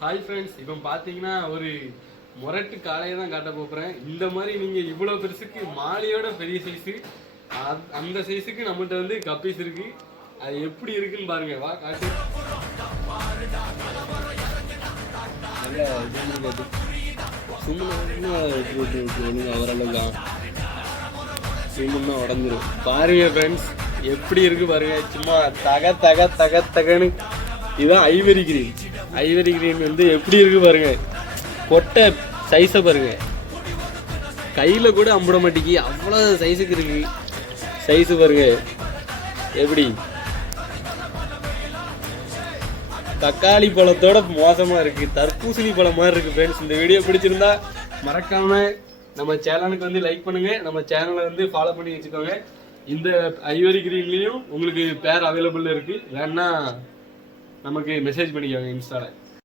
Hi friends, இப்போ பார்த்தீங்கன்னா ஒரு முரட்டு காளையை தான் காட்ட போகிறேன். இந்த மாதிரி நீங்கள் இவ்வளோ பெருசுக்கு மாலையோட பெரிய சைஸு, அந்த சைஸுக்கு நம்மகிட்ட வந்து கப்பீஸ் இருக்கு. அது எப்படி இருக்குன்னு பாருங்க. வா காட்டு. சும்மா உடஞ்சிரும். பாருங்க ஃப்ரெண்ட்ஸ், எப்படி இருக்கு பாருங்க. சும்மா தக தக தக தகன்னு. இதுதான் ஐவரி கிரீன். ஐவரி கிரீன் வந்து எப்படி இருக்கு பாருங்க. கொட்டை சைஸை பாருங்க. கையில் கூட அம்பிட மாட்டேங்கி, அவ்வளோ சைஸுக்கு இருக்கு. சைஸு பாருங்க எப்படி. தக்காளி பழத்தோட மோசமாக இருக்குது. தர்பூசணி பழம் மாதிரி இருக்குது ஃப்ரெண்ட்ஸ். இந்த வீடியோ பிடிச்சிருந்தா மறக்காமல் நம்ம சேனலுக்கு வந்து லைக் பண்ணுங்கள். நம்ம சேனலை வந்து ஃபாலோ பண்ணி வச்சுக்கோங்க. இந்த ஐவரி கிரீன்லேயும் உங்களுக்கு பேர் அவைலபிள் இருக்குது. வேணா நமக்கு மெசேஜ் பண்ணிக்கோங்க இன்ஸ்டாவில்.